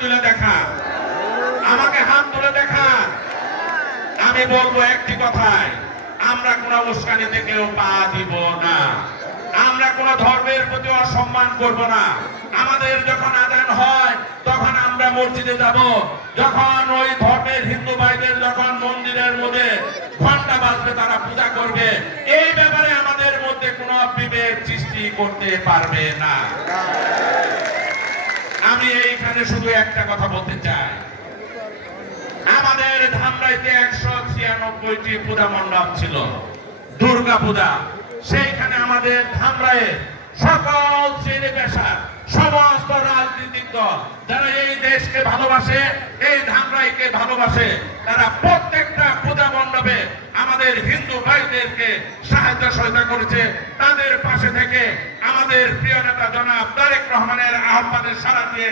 তুলে দেখা, আমাকে হাত তুলে দেখা। আমি বলবো একটি কথায়, আমরা কোন উস্কানিতে কেউ পা দিব না, আমরা কোন ধর্মের প্রতি অসম্মান করব না। আমাদের যখন আযান হয় তখন আমরা মসজিদে যাব, যখন ওই ধর্মের হিন্দু ভাইদের যখন মন্দিরের মধ্যে ঘন্টা বাজবে তারা পূজা করবে, এই ব্যাপারে আমাদের মধ্যে কোনো বিভেদ সৃষ্টি করতে পারবে না। আমি এইখানে শুধু একটা কথা বলতে চাই, আমাদের ধামরাইতে 196টি পূজা মণ্ডপ ছিল দুর্গা পূজা। সেইখানে আমাদের ধামরাইয়ে সকল শ্রেণী পেশা, সমস্ত রাজনৈতিক দল যারা এই দেশকে ভালোবাসে, এই ধামরাইকে ভালোবাসে, তারা প্রত্যেকটা পূজা মণ্ডপে আমাদের হিন্দু ভাইদেরকে সাহায্য সহায়তা করেছে। তাদের পাশে থেকে আমাদের প্রিয় নেতা জনাব তারেক রহমানের আহ্বানের সাড়া দিয়ে